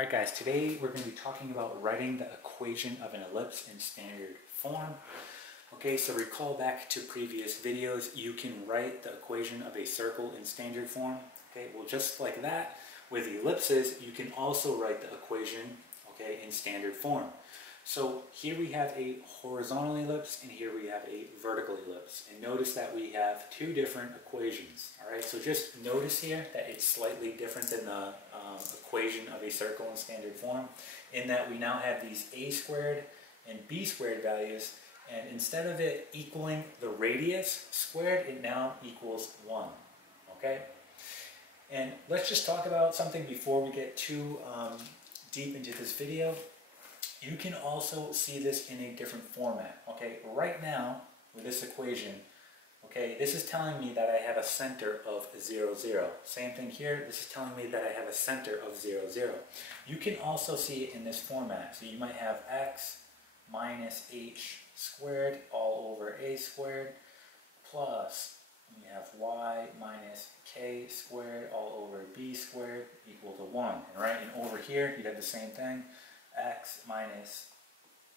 Alright guys, today we're going to be talking about writing the equation of an ellipse in standard form. Okay, so recall back to previous videos, you can write the equation of a circle in standard form. Okay, well just like that, with ellipses, you can also write the equation, okay, in standard form. So here we have a horizontal ellipse and here we have a vertical ellipse. And notice that we have two different equations. Alright, so just notice here that it's slightly different than the equation of a circle in standard form, in that we now have these a squared and b squared values, and instead of it equaling the radius squared, it now equals 1. Okay? And let's just talk about something before we get too deep into this video. You can also see this in a different format. Okay, right now with this equation, okay, this is telling me that I have a center of 0, 0. Same thing here, this is telling me that I have a center of 0, 0. You can also see it in this format. So you might have x minus h squared all over a squared plus you have y minus k squared all over b squared equal to 1. And over here you have the same thing. X minus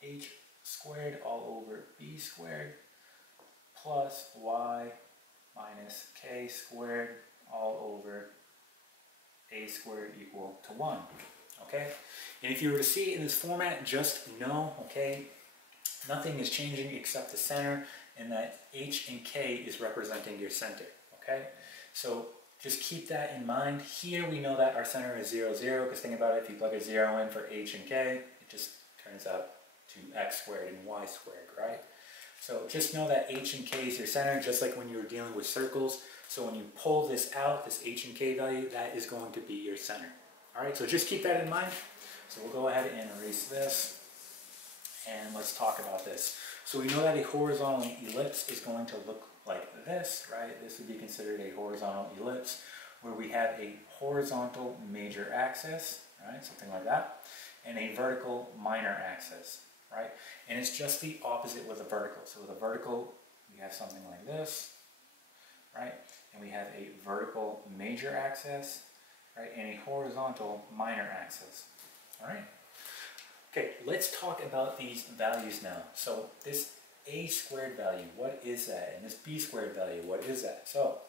h squared all over b squared plus y minus k squared all over a squared equal to 1. Okay? And if you were to see it in this format, just know, okay, nothing is changing except the center, and that h and k is representing your center. Okay? So just keep that in mind. Here we know that our center is 0, 0, because think about it, if you plug a 0 in for h and k, it just turns out to x squared and y squared, right? So just know that h and k is your center, just like when you were dealing with circles. So when you pull this out, this h and k value, that is going to be your center. Alright, so just keep that in mind. So we'll go ahead and erase this, and let's talk about this. So we know that a horizontal ellipse is going to look like this, right? This would be considered a horizontal ellipse, where we have a horizontal major axis, right? Something like that, and a vertical minor axis, right? And it's just the opposite with the vertical. So with a vertical, we have something like this, right? And we have a vertical major axis, right? And a horizontal minor axis, all right? Okay, let's talk about these values now. So this a squared value, what is that? And this b squared value, what is that? So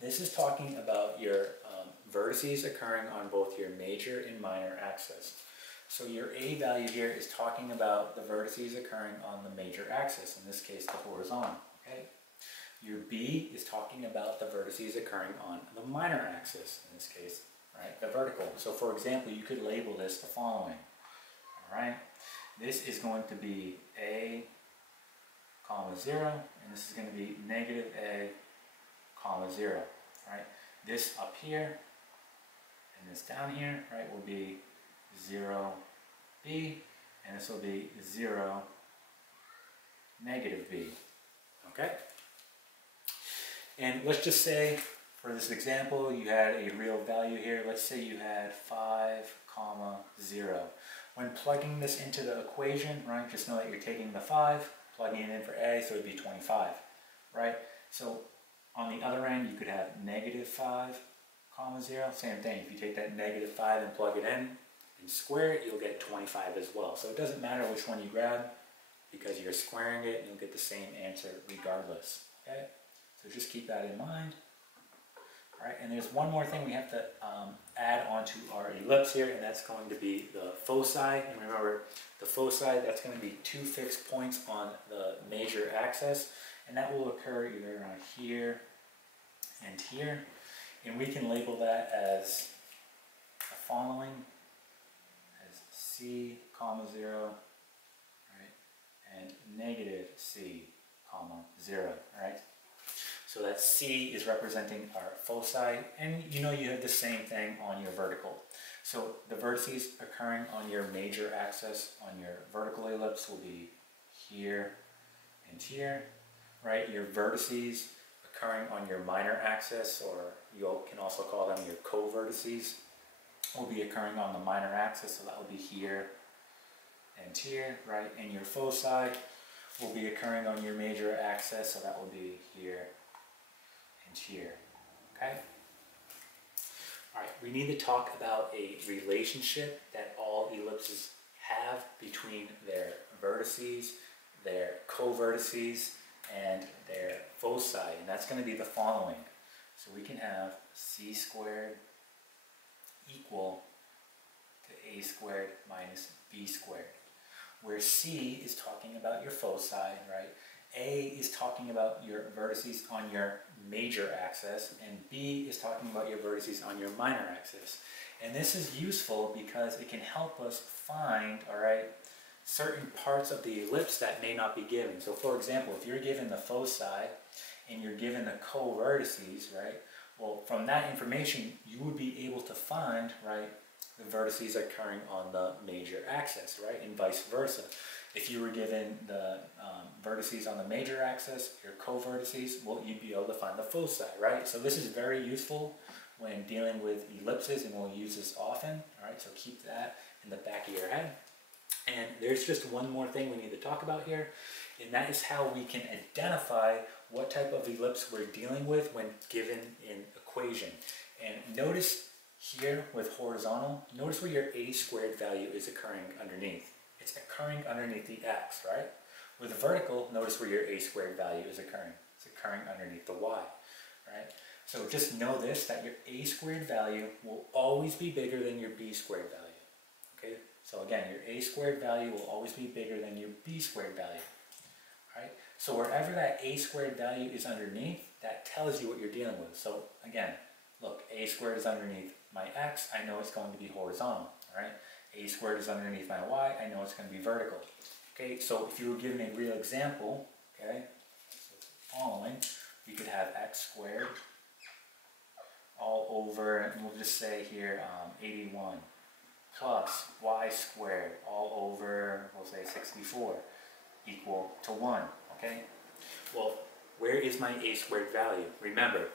this is talking about your vertices occurring on both your major and minor axis. So your a value here is talking about the vertices occurring on the major axis, in this case the horizontal. Okay? Your b is talking about the vertices occurring on the minor axis, in this case, right, the vertical. So for example, you could label this the following. All right? This is going to be a comma 0, and this is going to be negative a comma 0, right? This up here and this down here, right, will be 0 b, and this will be 0 negative b, okay? And let's just say, for this example, you had a real value here. Let's say you had 5 comma 0. When plugging this into the equation, right, just know that you're taking the 5, plugging it in for a, so it would be 25, right? So on the other end, you could have negative 5 comma 0. Same thing, if you take that negative 5 and plug it in and square it, you'll get 25 as well. So it doesn't matter which one you grab, because you're squaring it and you'll get the same answer regardless, okay? So just keep that in mind. All right, and there's one more thing we have to add onto our ellipse here, and that's going to be the foci. And remember, the foci, that's going to be 2 fixed points on the major axis, and that will occur either around here and here. And we can label that as the following, as c comma 0, right, and negative c comma 0, right? So that c is representing our foci, and you know you have the same thing on your vertical. So the vertices occurring on your major axis on your vertical ellipse will be here and here, right? Your vertices occurring on your minor axis, or you can also call them your co-vertices, will be occurring on the minor axis, so that will be here and here, right? And your foci will be occurring on your major axis, so that will be here and here, okay? Alright, we need to talk about a relationship that all ellipses have between their vertices, their co-vertices, and their foci, and that's going to be the following. So we can have c squared equal to a squared minus b squared, where c is talking about your foci, right? A is talking about your vertices on your major axis, and B is talking about your vertices on your minor axis. And this is useful because it can help us find, all right, certain parts of the ellipse that may not be given. So for example, if you're given the foci and you're given the co-vertices, right, well, from that information, you would be able to find, right, the vertices occurring on the major axis, right, and vice versa. If you were given the vertices on the major axis, your co-vertices, well, you'd be able to find the foci, right? So this is very useful when dealing with ellipses, and we'll use this often, all right? So keep that in the back of your head. And there's just one more thing we need to talk about here, and that is how we can identify what type of ellipse we're dealing with when given an equation. And notice here with horizontal, notice where your a squared value is occurring underneath. It's occurring underneath the x, right? With vertical, notice where your a squared value is occurring. It's occurring underneath the y, right? So just know this, that your a squared value will always be bigger than your b squared value, okay? So again, your a squared value will always be bigger than your b squared value, right? So wherever that a squared value is underneath, that tells you what you're dealing with. So again, look, a squared is underneath my x, I know it's going to be horizontal, all right? A squared is underneath my y, I know it's going to be vertical. Okay, so if you were given a real example, okay, so following, we could have x squared all over, and we'll just say here 81 plus y squared all over, we'll say 64 equal to 1, okay? Well, where is my a squared value? Remember,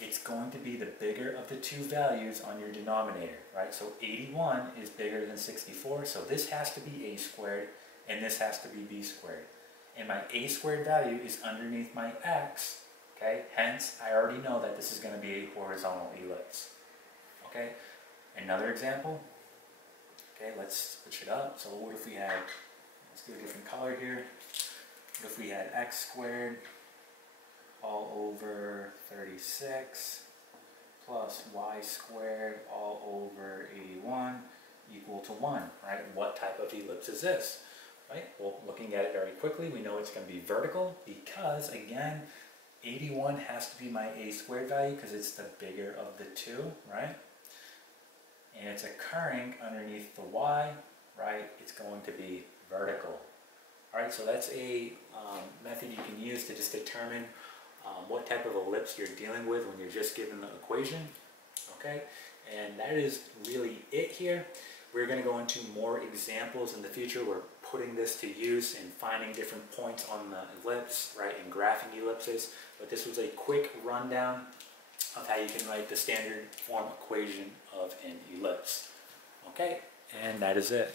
it's going to be the bigger of the two values on your denominator, right? So 81 is bigger than 64, so this has to be a squared, and this has to be b squared. And my a squared value is underneath my x, okay? Hence, I already know that this is going to be a horizontal ellipse, okay? Another example, okay, let's switch it up. So what if we had, let's do a different color here. What if we had x squared all over 36 plus y squared all over 81 equal to 1, right? What type of ellipse is this, right? Well, looking at it very quickly, we know it's going to be vertical because, again, 81 has to be my a squared value because it's the bigger of the two, right? And it's occurring underneath the y, right? It's going to be vertical. All right, so that's a method you can use to just determine what type of ellipse you're dealing with when you're just given the equation, okay? And that is really it here. We're going to go into more examples in the future. We're putting this to use and finding different points on the ellipse, right, and graphing ellipses. But this was a quick rundown of how you can write the standard form equation of an ellipse. Okay, and that is it.